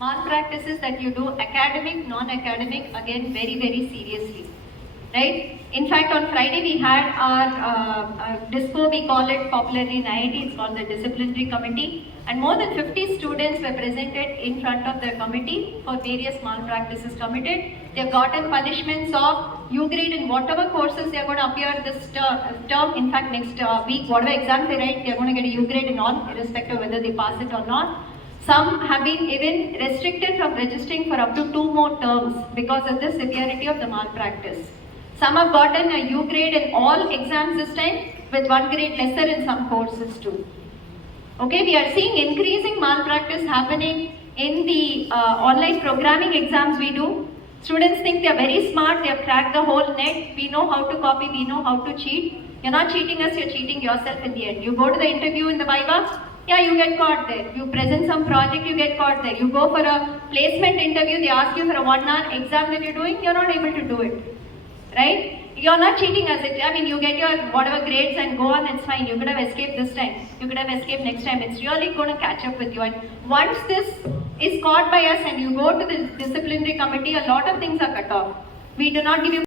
malpractices that you do, academic, non-academic, again very, very seriously. Right? In fact, on Friday we had our DISCO, we call it popularly in IIT, it's called the Disciplinary Committee, and more than 50 students were presented in front of the committee for various malpractices committed. They've gotten punishments of U grade in whatever courses they are going to appear this term. In fact, next week, whatever exam they write, they are going to get a U grade in all, irrespective of whether they pass it or not. Some have been even restricted from registering for up to 2 more terms because of the severity of the malpractice. Some have gotten a U grade in all exams this time, with 1 grade lesser in some courses too. Okay, we are seeing increasing malpractice happening in the online programming exams we do. Students think they are very smart, they have cracked the whole net, we know how to copy, we know how to cheat. You're not cheating us, you're cheating yourself in the end. You go to the interview in the Viva, yeah, you get caught there. You present some project, you get caught there. You go for a placement interview, they ask you for a 1-hour exam that you're doing, you're not able to do it. Right? You're not cheating as it. I mean, you get your whatever grades and go on, it's fine. You could have escaped this time. You could have escaped next time. It's really going to catch up with you. And once this is caught by us and you go to the disciplinary committee, a lot of things are cut off. We do not give you